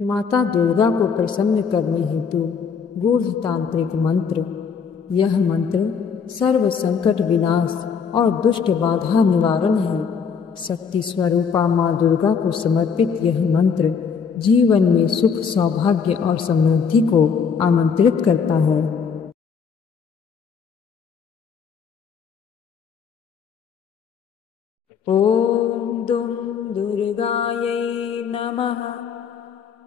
माता दुर्गा को प्रसन्न करने हेतु गूढ़ तांत्रिक मंत्र। यह मंत्र सर्व संकट विनाश और दुष्ट बाधा निवारण है। शक्ति स्वरूपा माँ दुर्गा को समर्पित यह मंत्र जीवन में सुख, सौभाग्य और समृद्धि को आमंत्रित करता है। ओम दुम दुर्गायै नमः।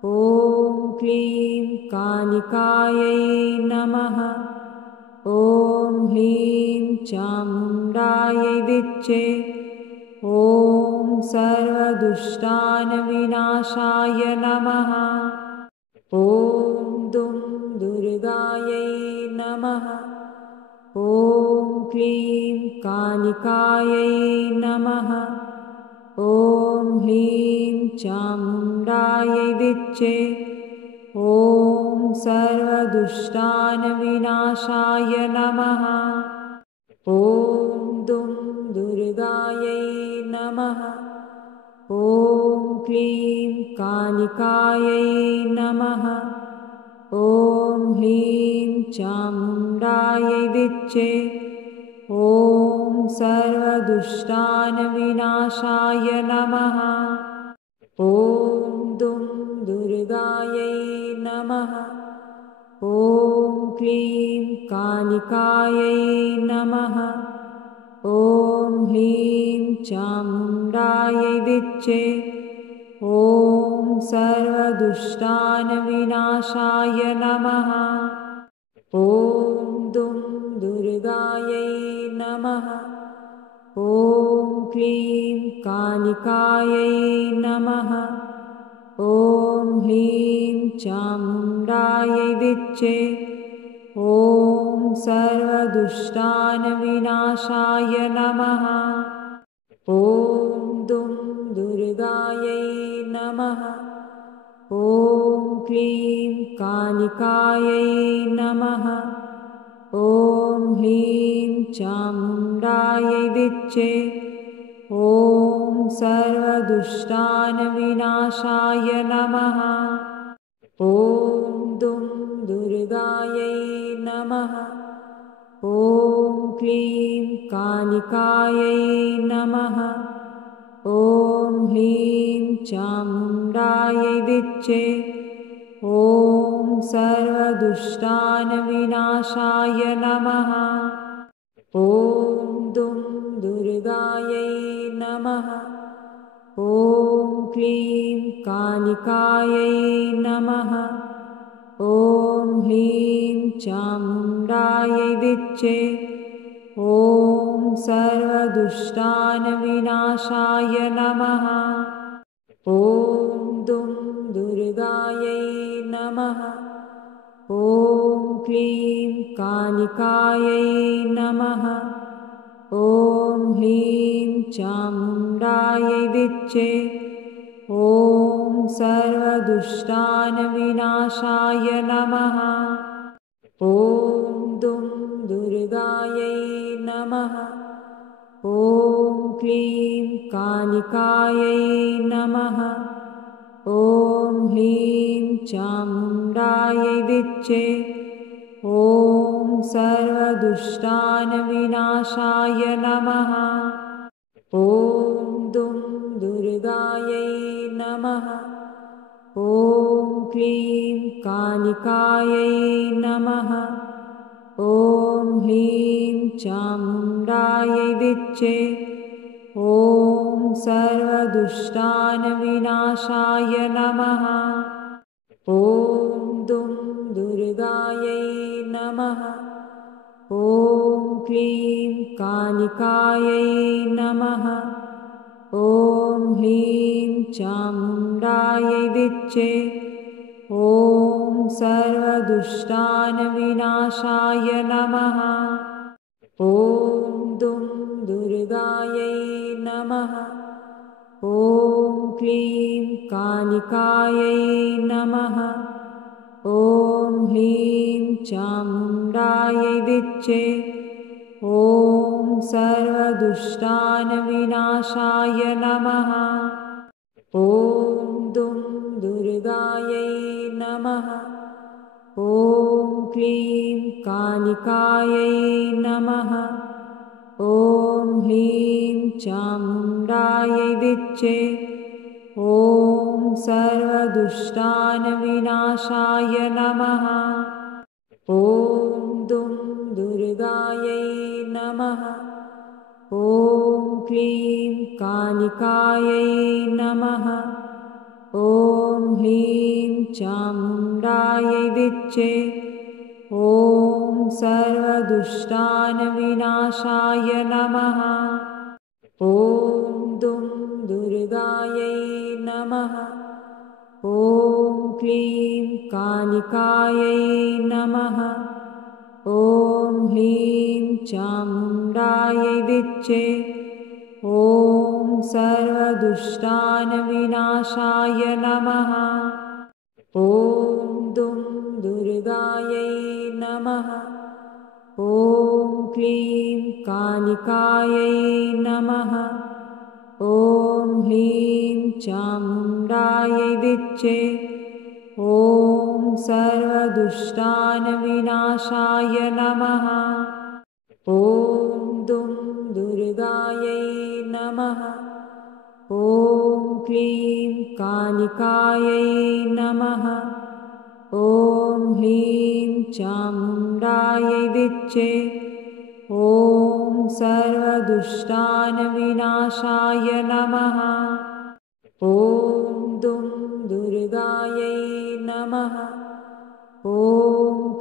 ओम क्लीं कालिकायै नमः। ओम ह्रीं चामुण्डायै विच्चे। ओम सर्वदुष्टानविनाशाय नमः। ओम दुं दुर्गायै नमः। ओम क्लीं कालिकायै नमः। ओम ह्रीं चामुण्डायै विच्चे। ओम सर्वदुष्टानविनाशाय नमः। ओम दुं दुर्गायै नमः। ओम क्लीं कालिकायै नमः। ओम ह्रीं चामुण्डायै विच्चे। ओम सर्वदुष्टानविनाशाय नमः। ओम दुं दुर्गायै नमः। ओम क्लीं कालिकायै नमः। ओम ह्रीं चामुण्डायै विच्चे। ओम सर्वदुष्टानविनाशाय नमः। ओम दुं दुर्गायै नमः। ओम क्लीं कालिकायै नमः। ओम ह्रीं चामुण्डायै विच्चे। ओम सर्वदुष्टानविनाशाय नमः। ओम दुं दुर्गायै नमः। ओम क्लीं कालिकायै नमः। ओम ह्रीं चामुण्डायै विच्चे। ओम सर्वदुष्टानविनाशाय नमः। ओम दुं दुर्गायै नमः। ओम क्लीं कालिकायै नमः। ओम ह्रीं चामुण्डायै विच्चे। ओम सर्वदुष्टानविनाशाय नमः। ओम दुं दुर्गायै नमः। ओम क्लीं कालिकायै नमः। ओम ह्रीं चामुण्डायै विच्चे। ओम सर्वदुष्टानविनाशाय नमः। ओम दुं दुर्गायै नमः। ओम क्लीं कालिकायै नमः। ओम ह्रीं चामुण्डायै विच्चे। ओम सर्वदुष्टानविनाशाय नमः। ओम दुं दुर्गायै नमः। ओम क्लीं कालिकायै नमः। ओम ह्रीं चामुण्डायै विच्चे। ओम सर्वदुष्टानविनाशाय नमः। ओम दुं दुर्गायै नमः। ओम क्लीं कालिकायै नमः। ओम ह्रीं चामुण्डायै विच्चे। ओम सर्वदुष्टानविनाशाय नमः। ओम दुं दुर्गायै नमः। ओम क्लीं कालिकायै नमः। ओम ह्रीं चामुण्डायै विच्चे। ओम सर्वदुष्टानविनाशाय नमः। ओम दुं दुर्गायै नमः। ओम क्लीं कालिकायै नमः। ओम ह्रीं चामुण्डायै विच्चे। ओम सर्वदुष्टानविनाशाय नमः। ओम दुं दुर्गायै नमः। ॐ क्लीं कालिकायै नमः। ॐ ह्रीं चामुण्डायै विच्चे। ॐ सर्वदुष्टानविनाशाय नमः। ॐ दुं दुर्गायै नमः। ॐ क्लीं कालिकायै नमः। ॐ ह्रीं चामुण्डायै विच्चे। ॐ सर्वदुष्टानविनाशाय नमः। ॐ दुं दुर्गायै नमः। ॐ क्लीं कालिकायै नमः। ॐ ह्रीं चामुण्डायै विच्चे। ॐ सर्वदुष्टानविनाशाय नमः। ॐ दुं दुर्गायै नमः। ॐ क्लीं कालिकायै नमः। ॐ ह्रीं चामुण्डायै विच्चे। ॐ सर्वदुष्टानविनाशाय नमः। ॐ दुं दुर्गायै नमः। ॐ क्लीं कालिकायै नमः। ॐ ह्रीं चामुण्डायै विच्चे। ॐ सर्वदुष्टानविनाशाय नमः। ॐ दुं दुर्गायै नमः। ॐ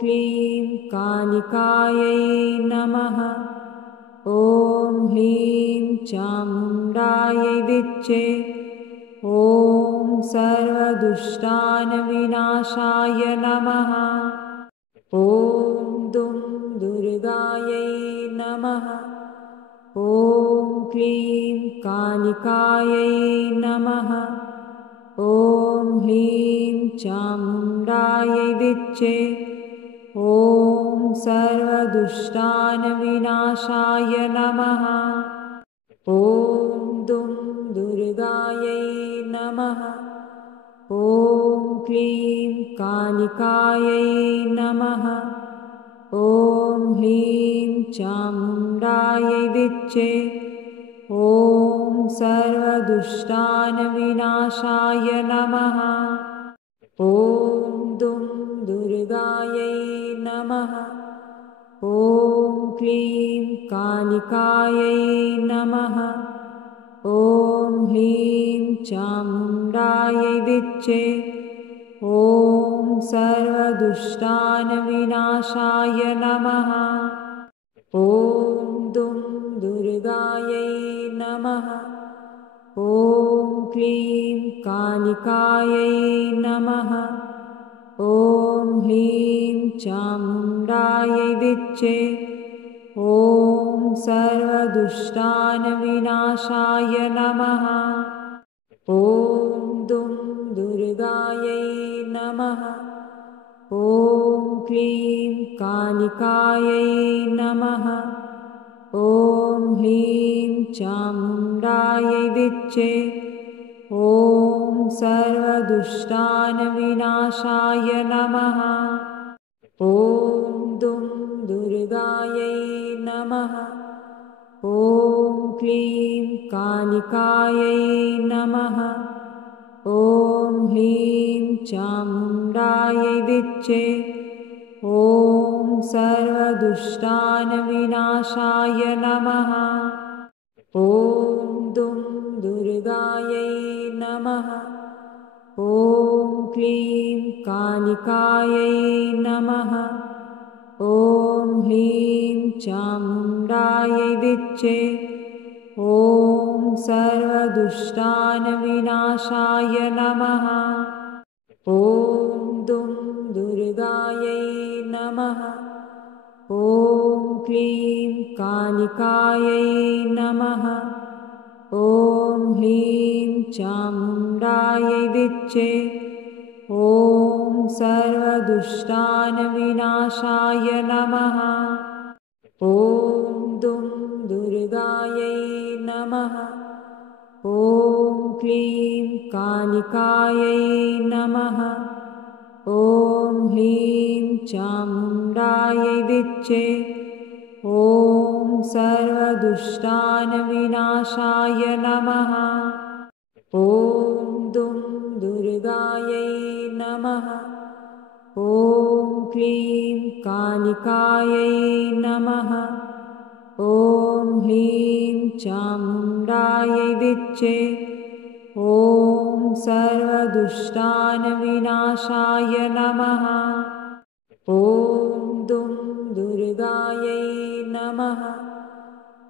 क्लीं कालिकायै नमः। ॐ ह्रीं चामुण्डायै विच्चे। ॐ सर्वदुष्टानविनाशाय नमः। ॐ दुं दुर्गायै नमः। ॐ क्लीं कालिकायै नमः। ॐ ह्रीं चामुण्डायै विच्चे। ॐ सर्वदुष्टानविनाशाय नमः। ॐ दुं दुर्गायै नमः। ॐ क्लीं कालिकायै नमः। ॐ ह्रीं चामुण्डायै विच्चे। ॐ सर्वदुष्टानविनाशाय नमः। ॐ दुं दुर्गायै नमः। ॐ क्लीं कालिकायै नमः। ॐ ह्रीं चामुण्डायै विच्चे। ॐ सर्वदुष्टानविनाशाय नमः। ॐ दुं दुर्गायै नमः। ॐ क्लीं कालिकायै नमः। ॐ ह्रीं चामुण्डायै विच्चे। ॐ सर्वदुष्टानविनाशाय नमः। ॐ दुं दुर्गायै नमः। ॐ क्लीं कालिकायै नमः। ॐ ह्रीं चामुण्डायै विच्चे। ॐ सर्वदुष्टानविनाशाय नमः। ॐ दुं दुर्गायै नमः। ॐ क्लीं कालिकायै नमः। ॐ ह्रीं चामुण्डायै विच्चे। ॐ सर्वदुष्टानविनाशाय नमः। ॐ दुं दुर्गायै नमः। ॐ क्लीं कालिकायै नमः। ॐ ह्रीं चामुण्डायै विच्चे। ॐ सर्वदुष्टानविनाशाय नमः। ॐ दुं दुर्गायै नमः। ॐ क्लीं कालिकायै नमः। ॐ ह्रीं चामुण्डायै विच्चे। ॐ सर्वदुष्टानविनाशाय नमः। ॐ दुं दुर्गायै नमः। ॐ क्लीं कालिकायै नमः। ॐ ह्रीं चामुण्डायै विच्चे। ॐ सर्वदुष्टानविनाशाय नमः। ॐ दुं दुर्गायै नमः। ॐ क्लीं कालिकायै नमः। ॐ ह्रीं चामुण्डायै विच्चे। ॐ सर्वदुष्टानविनाशाय नमः। ॐ दुं दुर्गायै नमः।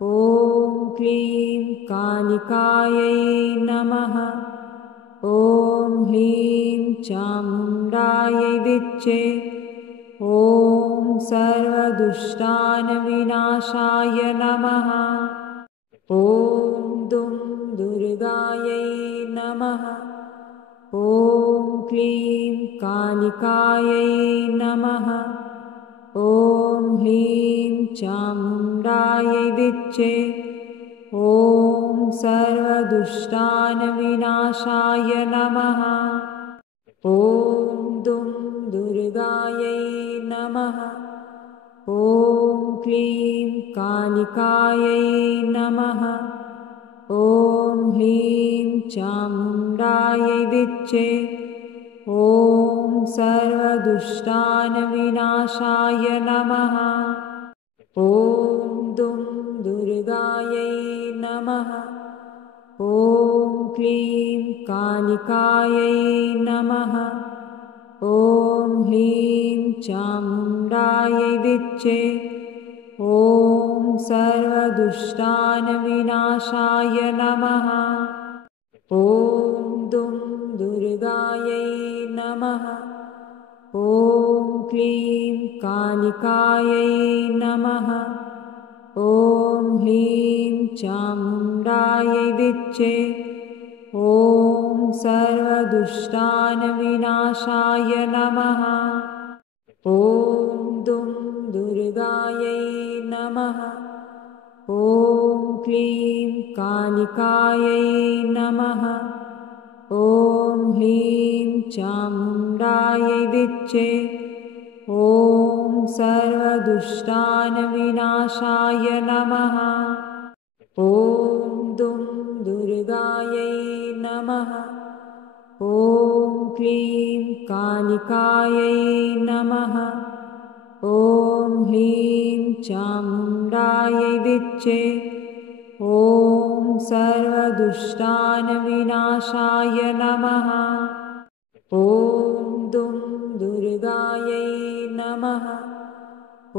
ॐ क्लीं कालिकायै नमः। ॐ ह्रीं चामुण्डायै विच्चे। ॐ सर्वदुष्टानविनाशाय नमः। ॐ दुं दुर्गायै नमः। ॐ क्लीं कालिकायै नमः। ॐ ह्रीं चामुण्डायै विच्चे। ॐ सर्वदुष्टानविनाशाय नमः। ॐ दुं दुर्गायै नमः। ॐ क्लीं कालिकायै नमः। ॐ ह्रीं चामुण्डायै विच्चे। ॐ सर्वदुष्टानविनाशाय नमः। ॐ दुं दुर्गायै नमः। ॐ क्लीं कालिकायै नमः। ॐ ह्रीं चामुण्डायै विच्चे। ॐ सर्वदुष्टानविनाशाय नमः। ॐ दुं दुर्गायै नमः। ॐ क्लीं कालिकायै नमः। ॐ ह्रीं चामुण्डायै विच्चे। ॐ सर्वदुष्टानविनाशाय नमः। ॐ दुं दुर्गायै नमः। ॐ क्लीं कालिकायै नमः। ॐ ह्रीं चामुण्डायै विच्चे। ॐ सर्वदुष्टानविनाशाय नमः। ॐ दुं दुर्गायै नमः। ॐ क्लीं कालिकायै नमः। ॐ ह्रीं चामुण्डायै विच्चे। ॐ सर्वदुष्टानविनाशाय नमः। ॐ दुं दुर्गायै नमः। ॐ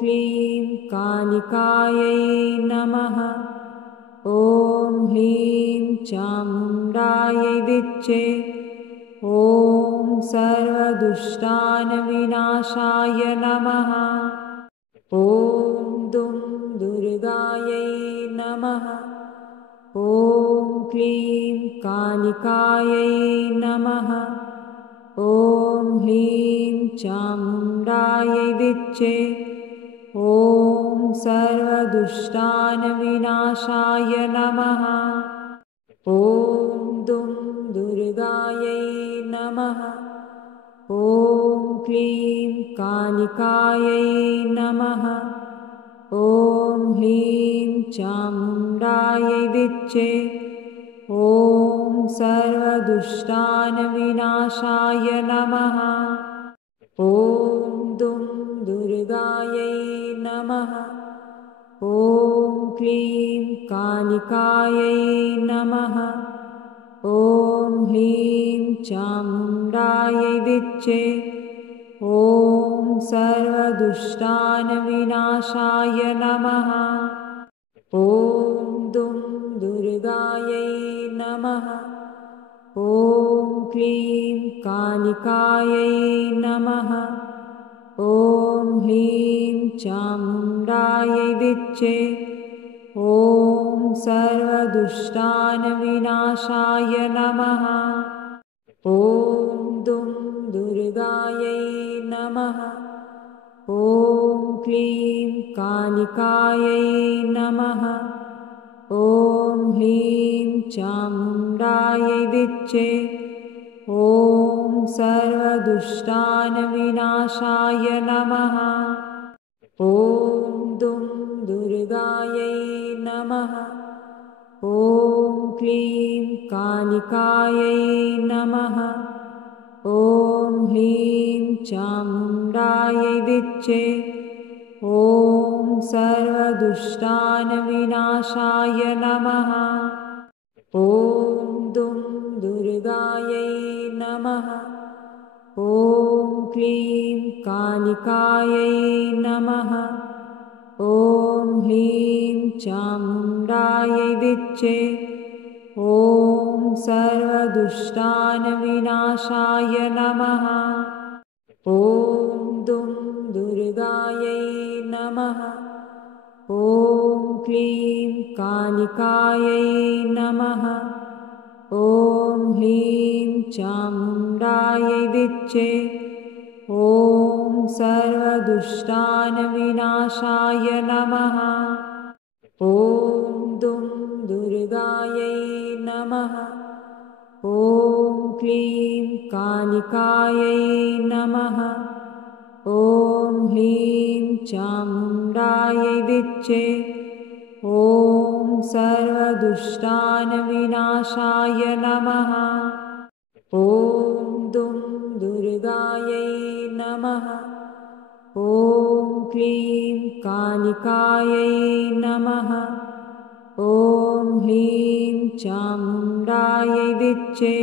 क्लीं कालिकायै नमः। ॐ ह्रीं चामुण्डायै विच्चे। ॐ सर्वदुष्टानविनाशाय नमः। ॐ दुं दुर्गायै नमः। ॐ क्लीं कालिकायै नमः। ॐ ह्रीं चामुण्डायै विच्चे। ॐ सर्वदुष्टानविनाशाय नमः। ॐ दुं दुर्गायै नमः। ॐ क्लीं कालिकायै नमः। ॐ ह्रीं चामुण्डायै विच्चे। ॐ सर्वदुष्टानविनाशाय नमः। ॐ दुं दुर्गायै नमः। ॐ क्लीं कालिकायै नमः। ॐ ह्रीं चामुण्डायै विच्चे। ॐ सर्वदुष्टानविनाशाय नमः। ॐ दुं दुर्गायै नमः। ॐ क्लीं कालिकायै नमः। ॐ ह्रीं चामुण्डायै विच्चे। ॐ सर्वदुष्टानविनाशाय नमः। ॐ दुं दुर्गायै नमः। ॐ क्लीं कालिकायै नमः। ॐ ह्रीं चामुण्डायै विच्चे। ॐ सर्वदुष्टानविनाशाय नमः। ॐ दुं दुर्गायै नमः। ॐ क्लीं कालिकायै नमः। ॐ ह्रीं चामुण्डायै विच्चे। ॐ सर्वदुष्टानविनाशाय नमः। ॐ दुं दुर्गायै नमः। ॐ क्लीं कालिकायै नमः। ॐ ह्रीं चामुण्डायै विच्चे। ॐ सर्वदुष्टानविनाशाय नमः। ॐ दुं दुर्गायै नमः। ॐ क्लीं कालिकायै नमः। ॐ ह्रीं चामुण्डायै विच्चे। ॐ सर्वदुष्टानविनाशाय नमः। ॐ दुं दुर्गायै नमः। ॐ क्लीं कालिकायै नमः। ॐ ह्रीं चामुण्डायै विच्चे। ॐ सर्वदुष्टानविनाशाय नमः। ॐ दुं दुर्गायै नमः। ॐ क्लीं कालिकायै नमः। ॐ ह्रीं चामुण्डायै विच्चे।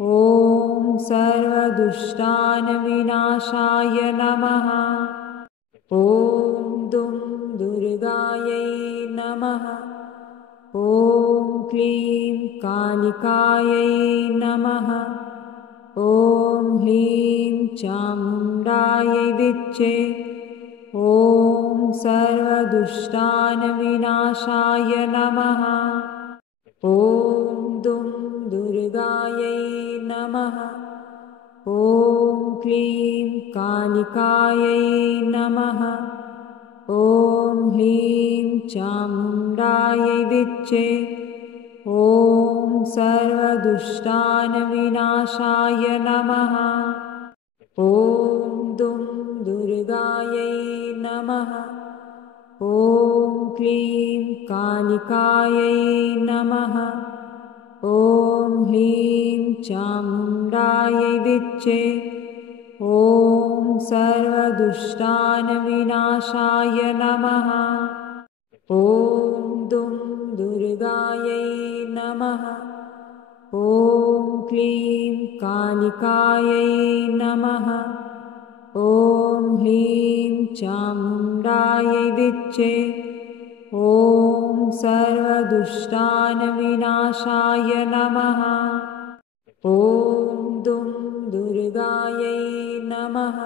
ॐ सर्वदुष्टानविनाशाय नमः। ॐ दुं दुर्गायै नमः। ॐ क्लीं कालिकायै नमः। ॐ ह्रीं चामुण्डायै विच्चे। ॐ सर्वदुष्टानविनाशाय नमः। ॐ दुं दुर्गायै नमः। ॐ क्लीं कालिकायै नमः। ॐ ह्रीं चामुण्डायै विच्चे। ॐ सर्वदुष्टानविनाशाय नमः। ॐ दुं दुर्गायै नमः। ॐ क्लीं कालिकायै नमः। ॐ ह्रीं चामुण्डायै विच्चे। ॐ सर्वदुष्टानविनाशाय नमः। ॐ दुं दुर्गायै नमः। ॐ क्लीं कालिकायै नमः। ॐ ह्रीं चामुण्डायै विच्चे। ॐ सर्वदुष्टानविनाशाय नमः। ॐ दुं दुर्गायै नमः।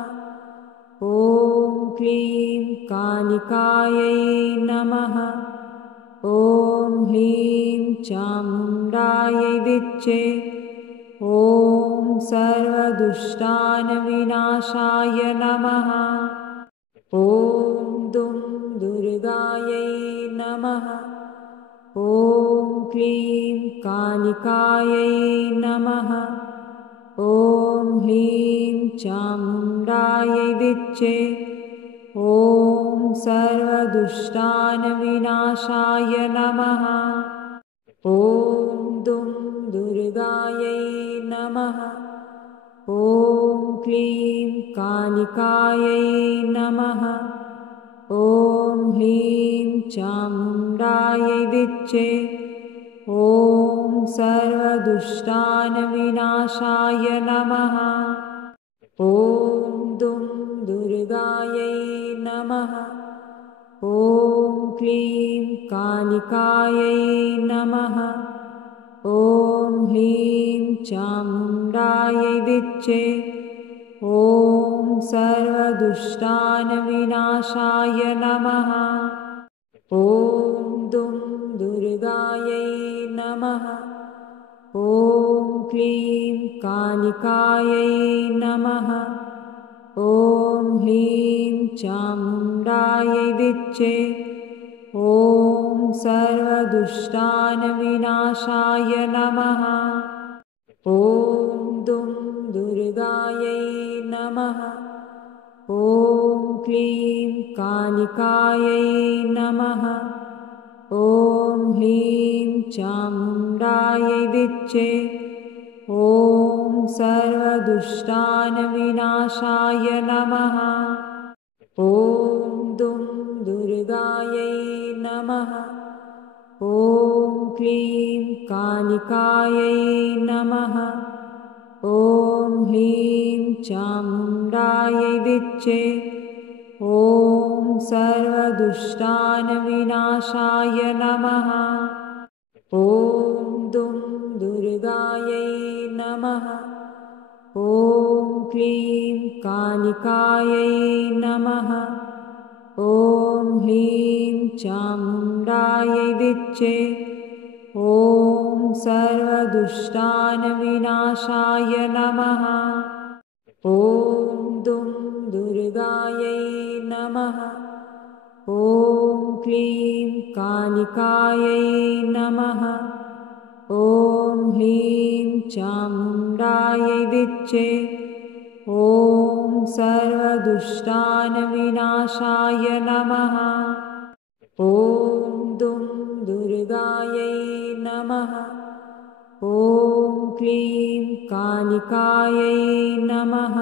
ॐ क्लीं कालिकायै नमः। ॐ ह्रीं चामुण्डायै विच्चे। ॐ सर्वदुष्टानविनाशाय नमः। ॐ दुं दुर्गायै नमः। ॐ क्लीं कालिकायै नमः। ॐ ह्रीं चामुण्डायै विच्चे। ॐ सर्वदुष्टानविनाशाय नमः। ॐ दुं दुर्गायै नमः। ॐ क्लीं कालिकायै नमः। ॐ ह्रीं चामुण्डायै विच्चे। ॐ सर्वदुष्टानविनाशाय नमः। ॐ दुं दुर्गायै नमः। ॐ क्लीं कालिकायै नमः। ॐ ह्रीं चामुण्डायै विच्चे। ॐ सर्वदुष्टानविनाशाय नमः। ॐ दुं दुर्गायै नमः। ॐ क्लीं कालिकायै नमः। ॐ ह्रीं चामुण्डायै विच्चे। ॐ सर्वदुष्टानविनाशाय नमः। ॐ दुर्गायै नमः। ॐ क्लीं कालिकायै नमः। ॐ ह्रीं चामुण्डायै विच्चे। ॐ सर्वदुष्टानविनाशाय नमः। ॐ दुर्गायै नमः। ॐ क्लीं कालिकायै नमः। ॐ ह्रीं चामुण्डायै विच्चे। ॐ सर्वदुष्टानविनाशाय नमः। ॐ दुर्गायै नमः। ॐ क्लीं कालिकायै नमः। ॐ ह्रीं चामुण्डायै विच्चे। ॐ सर्वदुष्टानविनाशाय नमः। ॐ दुर्गायै नमः। ॐ क्लीं कालिकायै नमः। ॐ ह्रीं चामुण्डायै विच्चे। ॐ सर्वदुष्टानविनाशाय नमः। ॐ दुर्गायै नमः। ॐ क्लीं कालिकायै नमः।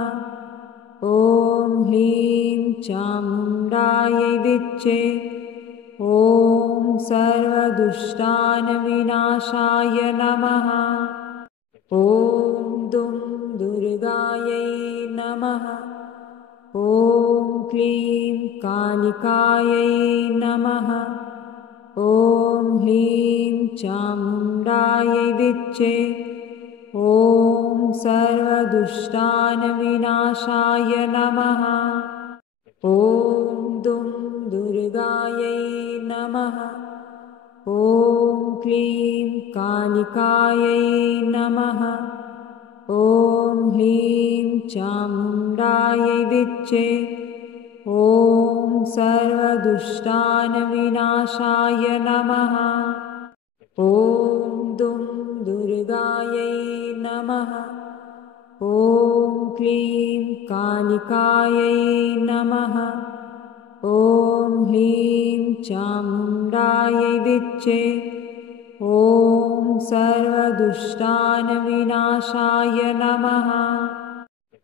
ॐ ह्रीं चामुण्डायै विच्चे। ॐ सर्वदुष्टानविनाशाय नमः। ॐ दुर्गायै नमः। ॐ क्लीं कालिकायै नमः। ॐ ह्रीं चामुण्डायै विच्चे। ॐ सर्वदुष्टानविनाशाय नमः। ॐ दुर्गायै नमः। ॐ क्लीं कालिकायै नमः। ॐ ह्रीं चामुण्डायै विच्चे। ॐ सर्वदुष्टानविनाशाय नमः। ॐ दुर्गायै नमः। ॐ क्लीं कालिकायै नमः। ॐ ह्रीं चामुण्डायै विच्चे। ॐ सर्वदुष्टानविनाशाय नमः।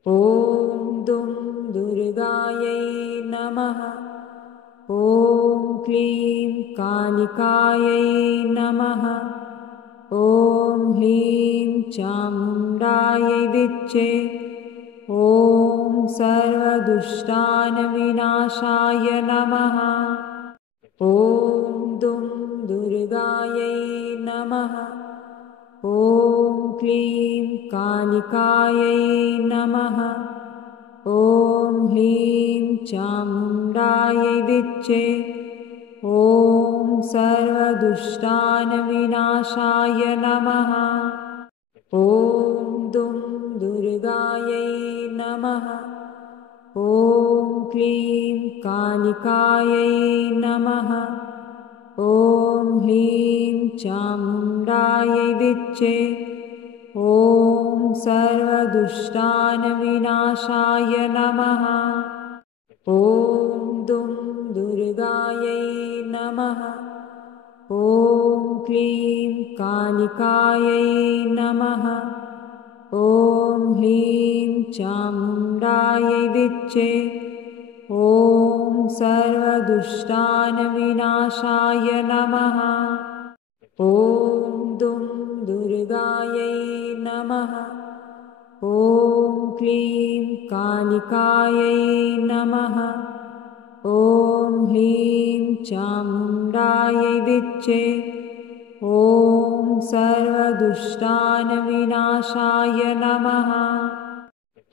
ॐ दुर्गायै नमः। ॐ क्लीं कालिकायै नमः। ॐ ह्रीं चामुण्डायै विच्चे। ॐ सर्वदुष्टानविनाशाय नमः। ॐ दुर्गायै नमः। ॐ क्लीं कालिकायै नमः। ॐ ह्रीं चामुण्डायै विच्चे। ॐ सर्वदुष्टानविनाशाय नमः। ॐ दुर्गायै नमः। ॐ क्लीं कालिकायै नमः। ॐ ह्रीं चामुण्डायै विच्चे। ॐ सर्वदुष्टानविनाशाय नमः। ॐ दुर्गायै नमः। ॐ क्लीं कालिकायै नमः। ॐ ह्रीं चामुण्डायै विच्चे। ॐ सर्वदुष्टानविनाशाय नमः। ॐ दुर्गायै नमः। ॐ क्लीं कालिकायै नमः। ॐ ह्रीं चामुण्डायै विच्चे। ॐ सर्वदुष्टानविनाशाय नमः।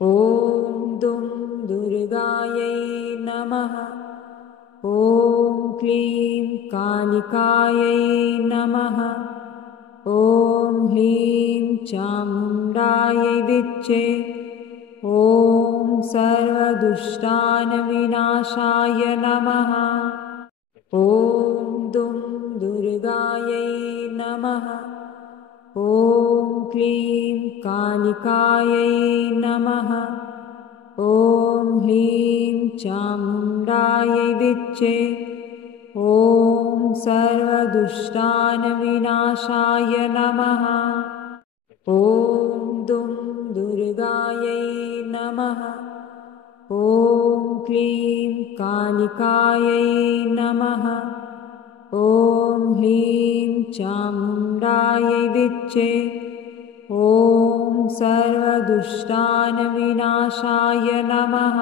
ॐ दुर्गायै नमः। ॐ क्लीं कालिकायै नमः। ॐ ह्रीं चामुण्डायै विच्चे। ॐ सर्वदुष्टानविनाशाय नमः। ॐ दुर्गायै नमः। ॐ क्लीं कालिकायै नमः। ॐ ह्रीं चामुण्डायै विच्चे। ॐ सर्वदुष्टानविनाशाय नमः। ॐ दुर्गायै नमः। ॐ क्लीं कालिकायै नमः। ॐ ह्रीं चामुण्डायै विच्चे। ॐ सर्वदुष्टानविनाशाय नमः।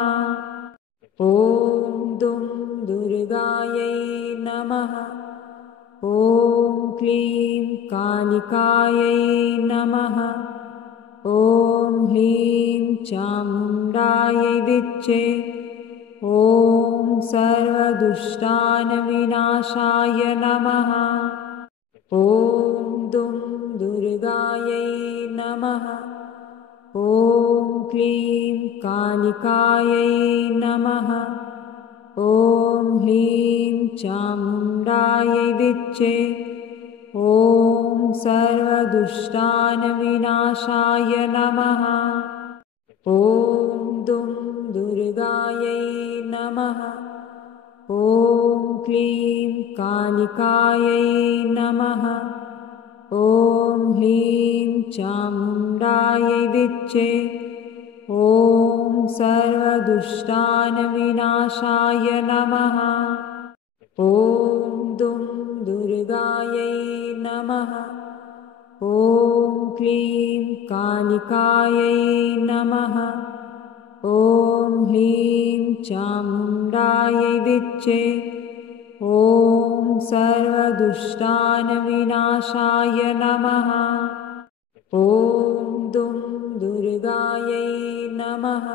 ॐ दुर्गायै नमः। ॐ क्लीं कालिकायै नमः। ॐ ह्रीं चामुण्डायै विच्चे। ॐ सर्वदुष्टानविनाशाय नमः। ॐ दुर्गायै नमः। ॐ क्लीं कालिकायै नमः। ॐ ह्रीं चामुण्डायै विच्चे। ॐ सर्वदुष्टानविनाशाय नमः। ॐ दुर्गायै नमः। ॐ क्लीं कालिकायै नमः। ॐ ह्रीं चामुण्डायै विच्चे। ॐ सर्वदुष्टानविनाशाय नमः। ॐ दुर्गायै नमः। ॐ क्लीं कालिकायै नमः। ॐ ह्रीं चामुण्डायै विच्चे। ॐ सर्वदुष्टानविनाशाय नमः। ॐ दुर्गायै नमः।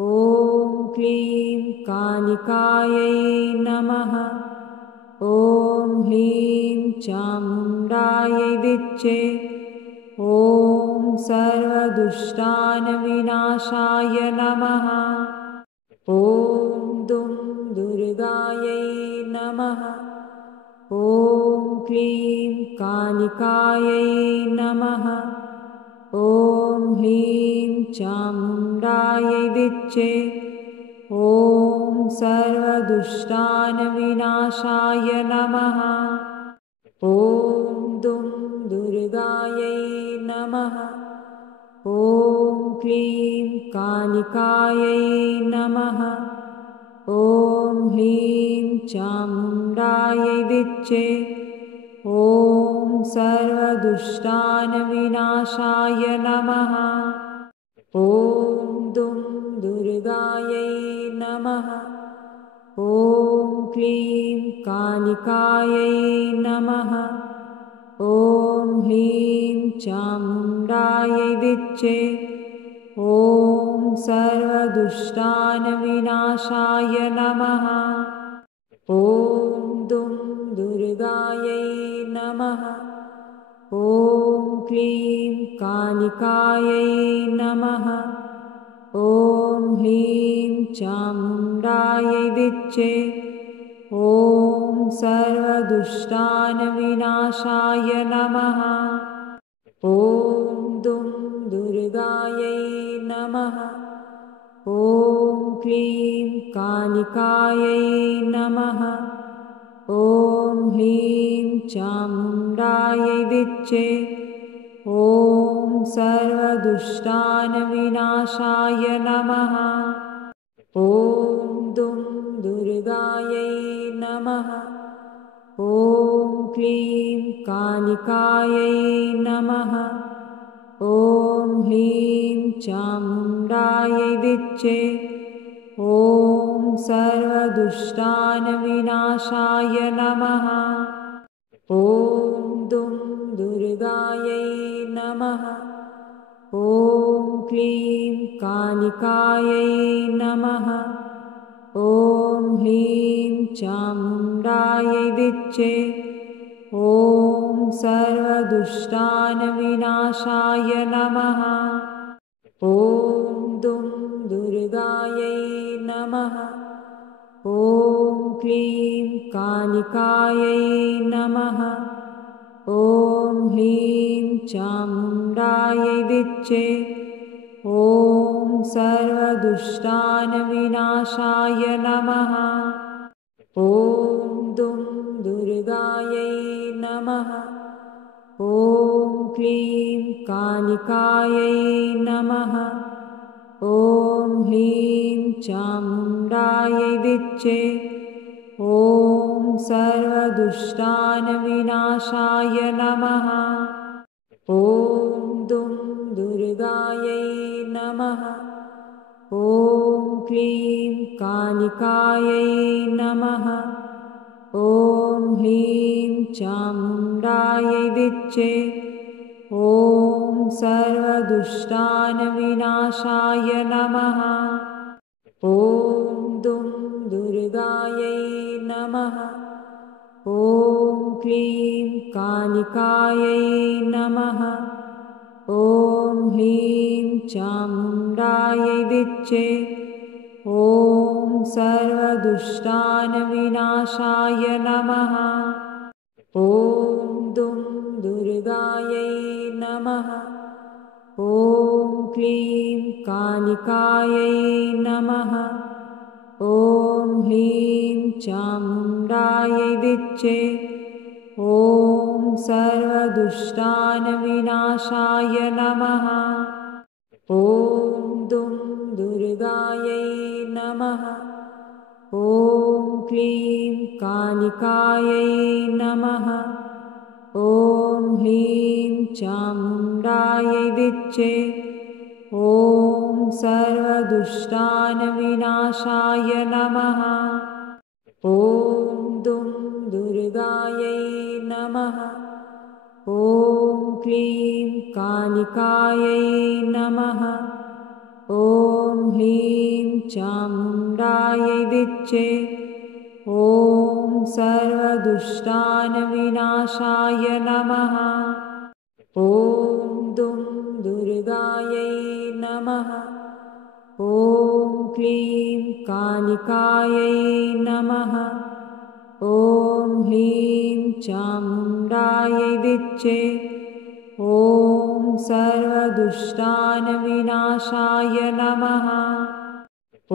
ॐ क्लीं कालिकायै नमः। ॐ ह्रीं चामुण्डायै विच्चे। ॐ सर्वदुष्टानविनाशाय नमः। ॐ दुर्गायै नमः। ॐ क्लीं कालिकायै नमः। ॐ ह्रीं चामुण्डायै विच्चे। ॐ सर्वदुष्टानविनाशाय नमः। ॐ दुर्गायै नमः। ॐ क्लीं कालिकायै नमः। ॐ ह्रीं चामुण्डायै विच्चे। ॐ सर्वदुष्टानविनाशाय नमः। ॐ दुर्गायै नमः। ॐ क्लीं कालिकायै नमः। ॐ ह्रीं चामुण्डायै विच्चे। ॐ सर्वदुष्टानविनाशाय नमः। ॐ दुर्गायै नमः। ॐ क्लीं कालिकायै नमः। ॐ ह्रीं चामुण्डायै विच्चे। ॐ सर्वदुष्टानविनाशाय नमः। ॐ दुर्गायै नमः। ॐ क्लीं कालिकायै नमः। ॐ ह्रीं चामुण्डायै विच्चे। ॐ सर्वदुष्टानविनाशाय नमः। ॐ दुर्गायै नमः। ॐ क्लीं कालिकायै नमः। ॐ ह्रीं चामुण्डायै विच्चे। ॐ सर्वदुष्टानविनाशाय नमः। ॐ दुर्गायै नमः। ॐ क्लीं कालिकायै नमः। ॐ ह्रीं चामुण्डायै विच्चे। ॐ सर्वदुष्टानविनाशाय नमः। ॐ दुर्गायै नमः। ॐ क्लीं कालिकायै नमः। ॐ ह्रीं चामुण्डायै विच्चे। ॐ सर्वदुष्टानविनाशाय नमः। ॐ दुं दुर्गायै नमः। ॐ क्लीं कालिकायै नमः। ॐ ह्रीं चामुण्डायै विच्चे। ॐ सर्वदुष्टानविनाशाय नमः। ॐ दुं दुर्गायै नमः। ॐ क्लीं कालिकायै नमः। ॐ ह्रीं चामुण्डायै विच्चे। ॐ सर्वदुष्टानविनाशाय नमः। ॐ दुं दुर्गायै नमः। ॐ क्लीं कालिकायै नमः। ॐ ह्रीं चामुण्डायै विच्चे। ॐ सर्वदुष्टानविनाशाय नमः। ॐ दुं दुर्गायै नमः। ॐ क्लीं कालिकायै नमः। ॐ ह्रीं चामुण्डायै विच्चे। ॐ सर्वदुष्टानविनाशाय नमः। ॐ दुं दुर्गायै नमः। ॐ क्लीं कालिकायै नमः। ॐ ह्रीं चामुण्डायै विच्चे। ॐ सर्वदुष्टानविनाशाय नमः। ॐ दुं दुर्गायै नमः। ॐ क्लीं कालिकायै नमः। ॐ ह्रीं चामुण्डायै विच्चे। ॐ सर्वदुष्टानविनाशाय नमः। ॐ दुं दुर्गायै नमः। ॐ क्लीं कालिकायै नमः। ॐ ह्रीं चामुण्डायै विच्चे। ॐ सर्वदुष्टानविनाशाय नमः। ॐ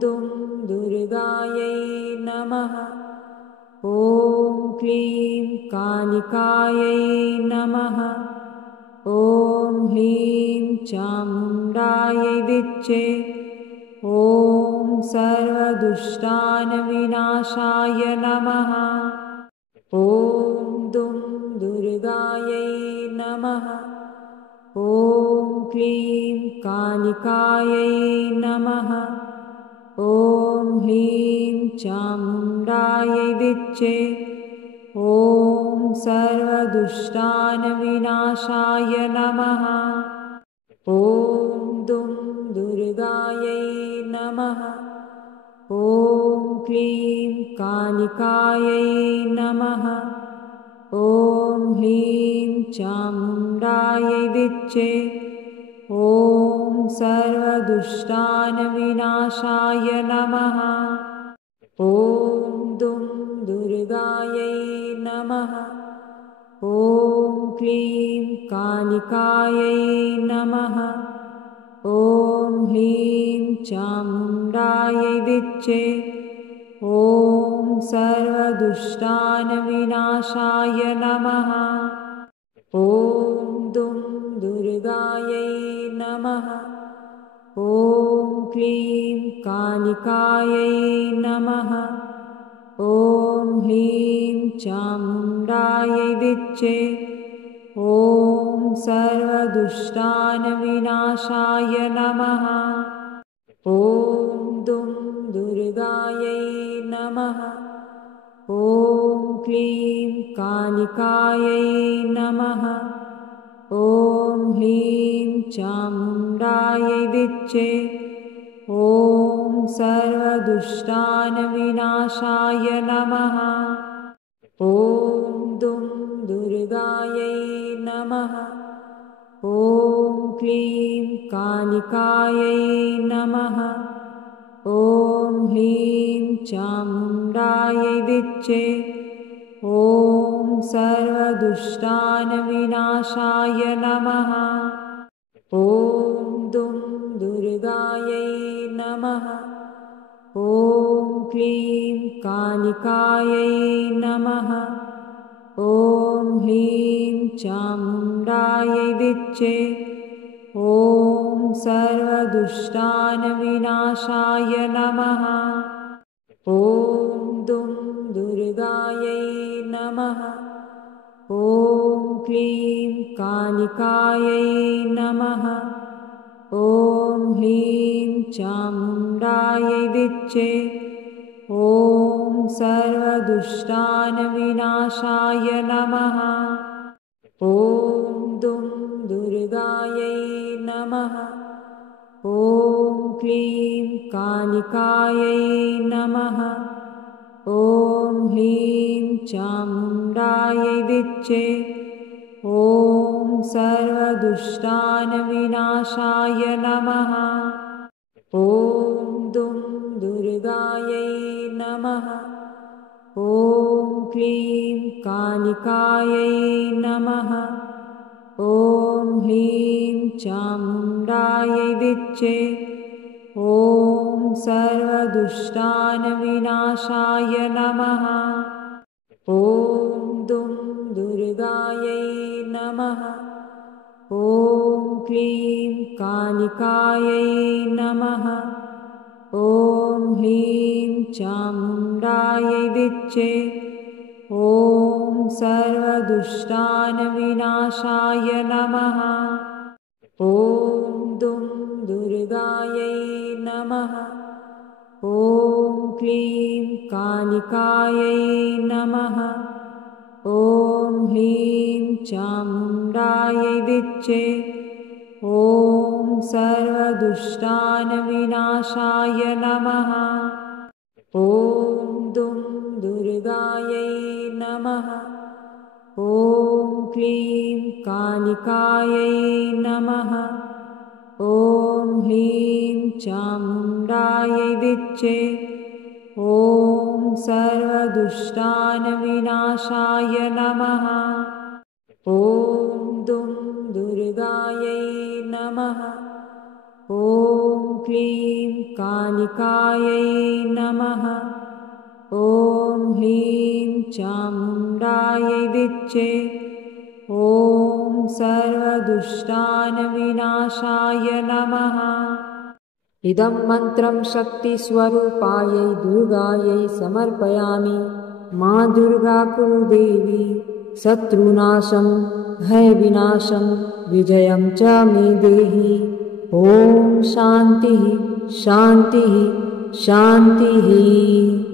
दुं दुर्गायै नमः। ॐ क्लीं कालिकायै नमः। ॐ ह्रीं चामुण्डायै विच्चे। ॐ सर्वदुष्टानविनाशाय नमः। ॐ दुं दुर्गायै नमः। ॐ क्लीं कालिकायै नमः। ॐ ह्रीं चामुण्डायै विच्चे। ॐ सर्वदुष्टानविनाशाय नमः। ॐ दुं दुर्गायै नमः। ॐ क्लीं कालिकायै नमः। ॐ ह्रीं चामुण्डायै विच्चे। ॐ सर्वदुष्टानविनाशाय नमः। ॐ दुं दुर्गायै नमः। ॐ क्लीं कालिकायै नमः। ॐ ह्रीं चामुण्डायै विच्चे। ॐ सर्वदुष्टानविनाशाय नमः। ॐ दुं दुर्गायै नमः। ॐ क्लीं कालिकायै नमः। ॐ ह्रीं चामुण्डायै विच्चे। ॐ सर्वदुष्टानविनाशाय नमः। ॐ दुं दुर्गायै नमः। ॐ क्लीं कालिकायै नमः। ॐ ह्रीं चामुण्डायै विच्चे। ॐ सर्वदुष्टानविनाशाय नमः। ॐ दुं दुर्गायै नमः। ॐ क्लीं कालिकायै नमः। ॐ ह्रीं चामुण्डायै विच्चे। ॐ सर्वदुष्टानविनाशाय नमः। ॐ दुं दुर्गायै नमः। ॐ क्लीं कालिकायै नमः। ॐ ह्रीं चामुण्डायै विच्चे। ॐ सर्वदुष्टानविनाशाय नमः। ॐ दुं दुर्गायै नमः। ॐ क्लीं कालिकायै नमः। ॐ ह्रीं चामुण्डायै विच्चे। ॐ सर्वदुष्टानविनाशाय नमः। ॐ दुं दुर्गायै नमः। ॐ क्लीं कालिकायै नमः। ॐ ह्रीं चामुण्डायै विच्चे। ॐ सर्वदुष्टानविनाशाय नमः। ॐ दुं दुर्गायै नमः। ॐ क्लीं कालिकायै नमः। ॐ ह्रीं चामुण्डायै विच्चे। ॐ सर्वदुष्टानविनाशाय नमः। ॐ दुं दुर्गायै नमः। ॐ क्लीं कालिकायै नमः। ॐ ह्रीं चामुण्डायै विच्चे। ॐ सर्वदुष्टानविनाशाय नमः। ॐ दुं दुर्गायै नमः। ॐ क्लीं कालिकायै नमः। ॐ ह्रीं चामुण्डायै विच्चे। ॐ सर्वदुष्टानविनाशाय नमः। ॐ दुं दुर्गायै नमः। ॐ क्लीं कालिकायै नमः। ॐ ह्रीं चामुण्डायै विच्चे। ॐ सर्वदुष्टानविनाशाय नमः। ॐ दुं दुर्गायै नमः। ॐ क्लीं कालिकायै नमः। ॐ ह्रीं चामुण्डायै विच्चे। ॐ सर्वदुष्टानविनाशाय नमः। इदं मन्त्रं शक्तिस्वरूपायै दुर्गायै समर्पयामि। मा दुर्गा कुरु देवी शत्रुनाशं भयविनाशं विजयं च मे देहि। ॐ शान्तिः शान्तिः शान्तिः।